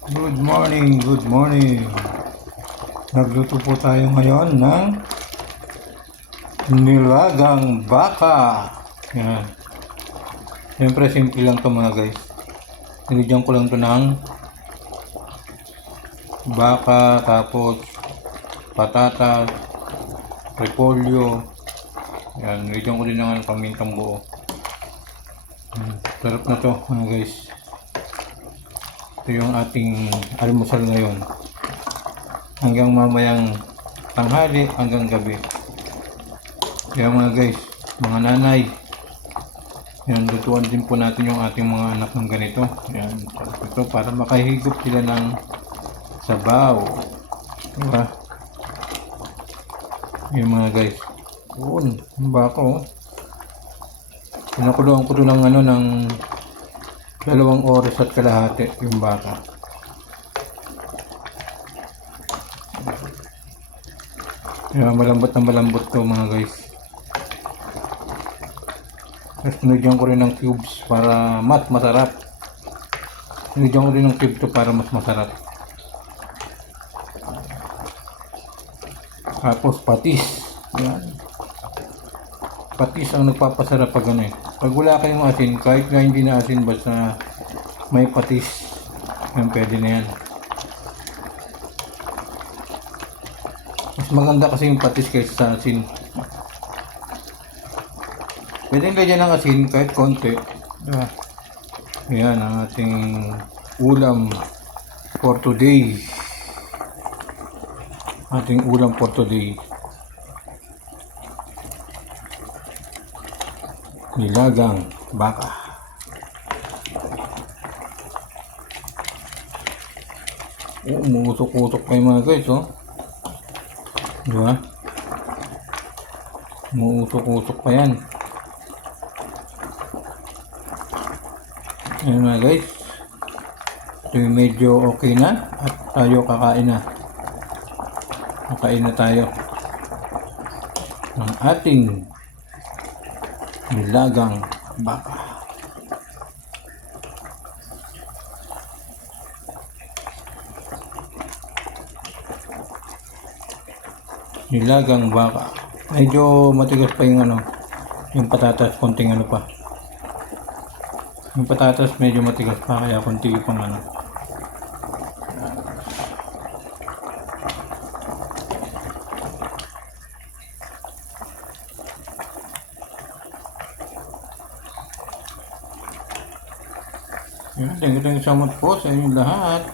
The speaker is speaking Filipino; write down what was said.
Good morning, good morning. Nagluto po tayo ngayon ng nilagang baka. Yan. Siyempre simple lang to mga guys. Nilagyan ko lang to ng baka, tapos patatas, repolyo. Yan, nilagyan ko din ng pamintang buo. Sarap na to mga guys. Ito yung ating almusal ngayon. Hanggang mamayang tanghali, hanggang gabi. Kaya mga guys, mga nanay, yan, lutuan din po natin yung ating mga anak ng ganito. Yan, ito para makahigop sila ng sabaw. Diba? Yan mga guys. Yun, bako. Pinakuluan ko ito ng ng 2 oras at kalahati yung baka. Kaya malambot na malambot to mga guys. Tapos nilagyan ko rin ng cubes para mas masarap. Nilagyan ko rin ng cube to para mas masarap. Tapos patis. Yan. Patis ang nagpapasarap pag ano eh. Pag wala kayong asin, kahit nga hindi na asin, basta may patis, yan, pwede na yan. Mas maganda kasi yung patis kaysa sa asin. Pwede lagyan ng asin kahit konti. Yan ang ating ulam for today. Ating ulam for today. Nilagang baka. Umuusok-usok pa yung mga guys, oh. Diba? Umuusok-usok pa yan. Ayan mga guys. Ito yung medyo okay na. At tayo kakain na. Kakain na tayo ng ating nilagang baka. Nilagang baka. Medyo matigas pa yung yung patatas, konting pa. Yung patatas medyo matigas pa, kaya konti pang Yan, thank you so much po sa inyong lahat.